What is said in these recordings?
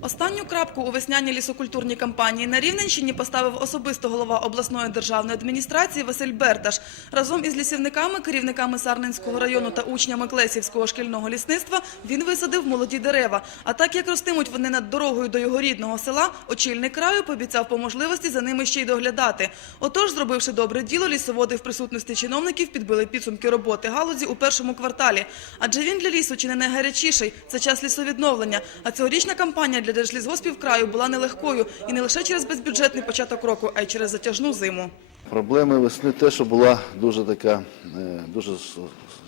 Останню крапку у весняній лісокультурній кампанії на Рівненщині поставив особисто голова обласної державної адміністрації Василь Берташ. Разом із лісівниками, керівниками Сарненського району та учнями Клесівського шкільного лісництва він висадив молоді дерева. А так як ростимуть вони над дорогою до його рідного села, очільник краю пообіцяв по можливості за ними ще й доглядати. Отож, зробивши добре діло, лісоводи в присутності чиновників підбили підсумки роботи галузі у першому кварталі. Адже він для лісу чи не найгарячіший – це час лісовідновлення. А цьогорічна кампанія для держлісгоспів краю була нелегкою і не лише через безбюджетний початок року, а й через затяжну зиму. Проблеми весни те, що була дуже така, е, дуже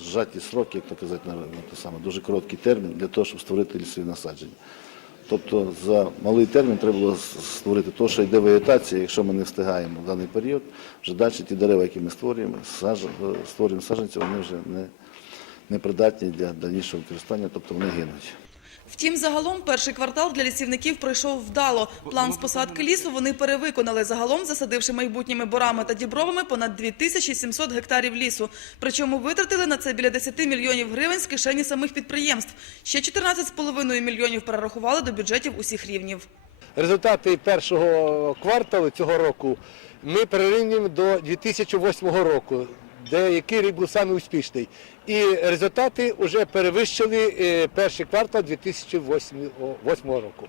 зжаті сроки, як то казати, на- те саме, дуже короткий термін для того, щоб створити лісові насадження. Тобто за малий термін треба було створити те, що йде вегетація, якщо ми не встигаємо в даний період, вже далі ті дерева, які ми створюємо, е, створюємо саджанці, вони вже не, не придатні для дальнішого використання, тобто вони гинуть. Втім, загалом перший квартал для лісівників пройшов вдало. План з посадки лісу вони перевиконали, загалом засадивши майбутніми борами та дібровами понад 2700 гектарів лісу. Причому витратили на це біля 10 мільйонів гривень з кишені самих підприємств. Ще 14,5 мільйонів перерахували до бюджетів усіх рівнів. Результати першого кварталу цього року ми перерівнюємо до 2008 року, де який рік був саме успішний. І результати вже перевищили е, перший квартал 2008 року.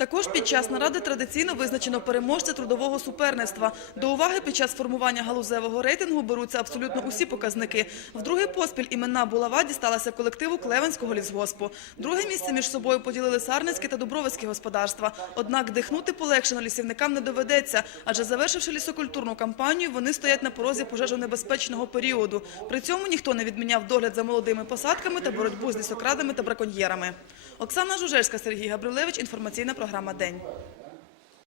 Також під час наради традиційно визначено переможця трудового суперництва. До уваги під час формування галузевого рейтингу беруться абсолютно усі показники. Вдруге поспіль іменна булава дісталася колективу Клевенського лісгоспу. Друге місце між собою поділили Сарницьке та Дубровицьке господарства. Однак дихнути полегшено лісівникам не доведеться, адже завершивши лісокультурну кампанію, вони стоять на порозі пожежонебезпечного періоду. При цьому ніхто не відміняв догляд за молодими посадками та боротьбу з лісокрадами та браконьєрами. Оксана Жужельська, Сергій Габрилевич. Інформаційна програма День.